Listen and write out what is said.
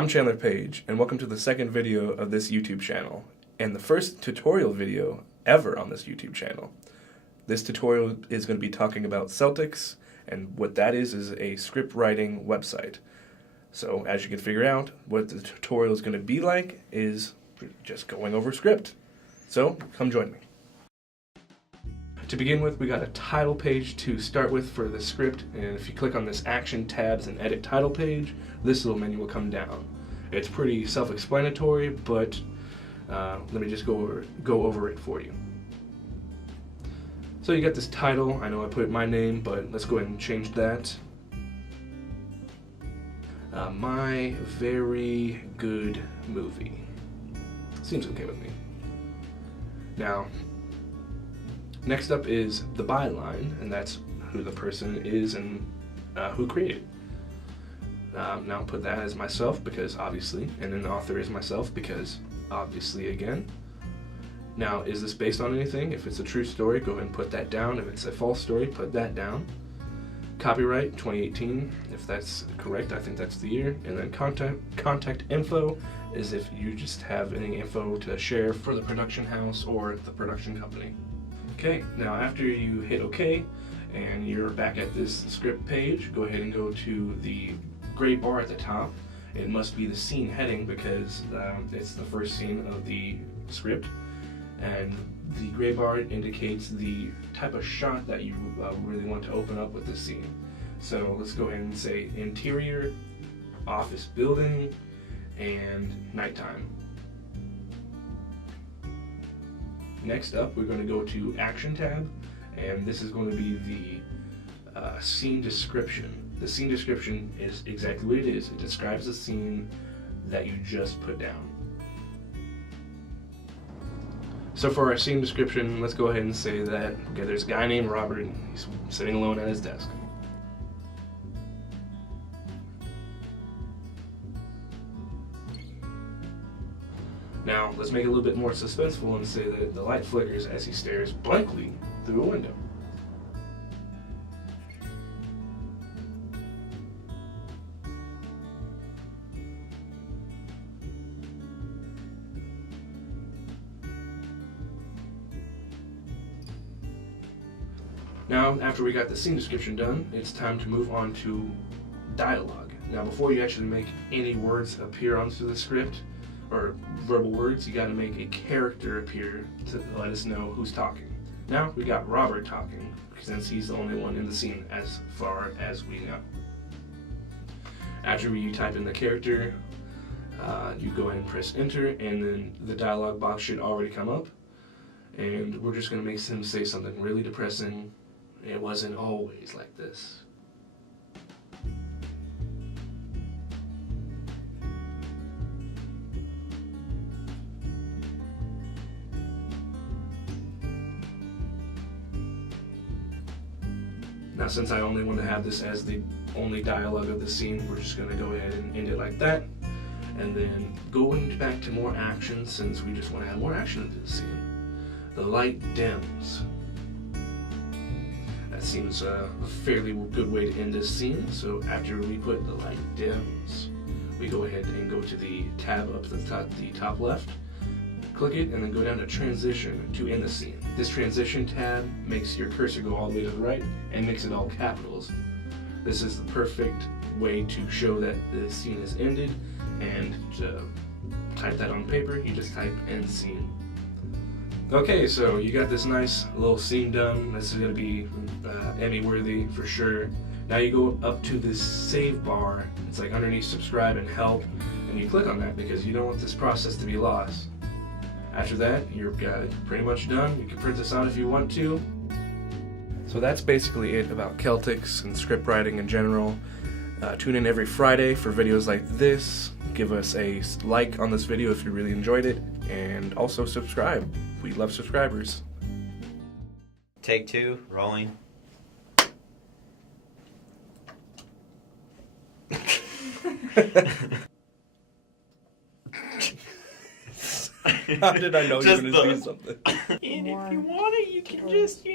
I'm Chandler Page, and welcome to the second video of this YouTube channel, and the first tutorial video ever on this YouTube channel. This tutorial is going to be talking about Celtx, and what that is a script writing website. So as you can figure out, what the tutorial is going to be like is just going over script. So come join me. To begin with, we got a title page to start with for the script, and if you click on this Action Tabs and Edit Title page, this little menu will come down. It's pretty self-explanatory, but let me just go over it for you. So you got this title. I know I put my name, but let's go ahead and change that. My very good movie. Seems okay with me. Now, next up is the byline, and that's who the person is and who created. Now put that as myself, because obviously, and then the author is myself, because obviously again. Now, is this based on anything? If it's a true story, go ahead and put that down. If it's a false story, put that down. Copyright 2018, if that's correct, I think that's the year. And then contact info is if you just have any info to share for the production house or the production company. Okay, now after you hit OK and you're back at this script page, go ahead and go to the gray bar at the top. It must be the scene heading because it's the first scene of the script. And the gray bar indicates the type of shot that you really want to open up with this scene. So let's go ahead and say interior, office building, and nighttime. Next up, we're going to go to Action tab, and this is going to be the scene description. The scene description is exactly what it is. It describes the scene that you just put down. So for our scene description, let's go ahead and say that, okay, there's a guy named Robert, and he's sitting alone at his desk. Now, let's make it a little bit more suspenseful and say that the light flickers as he stares blankly through a window. Now, after we got the scene description done, it's time to move on to dialogue. Now, before you actually make any words appear onto the script, or verbal words, you gotta make a character appear to let us know who's talking. Now, we got Robert talking, since he's the only one in the scene as far as we know. After you type in the character, you go ahead and press enter, and then the dialogue box should already come up. And we're just gonna make him say something really depressing. It wasn't always like this. Now, since I only want to have this as the only dialogue of the scene, we're just going to go ahead and end it like that. And then going back to more action, since we just want to add more action into the scene. The light dims. That seems a fairly good way to end this scene. So after we put the light dims, we go ahead and go to the tab up at the top left, click it, and then go down to transition to end the scene. This transition tab makes your cursor go all the way to the right and makes it all capitals. This is the perfect way to show that the scene is ended, and to type that on paper, you just type end scene. Okay, so you got this nice little scene done. This is going to be Emmy worthy for sure. Now you go up to this save bar. It's like underneath subscribe and help, and you click on that because you don't want this process to be lost. After that, you're pretty much done. You can print this out if you want to. So that's basically it about Celtx and script writing in general. Tune in every Friday for videos like this. Give us a like on this video if you really enjoyed it, and also subscribe. We love subscribers. Take two, rolling. How did I know you were going to do something? And if you want it, you can just,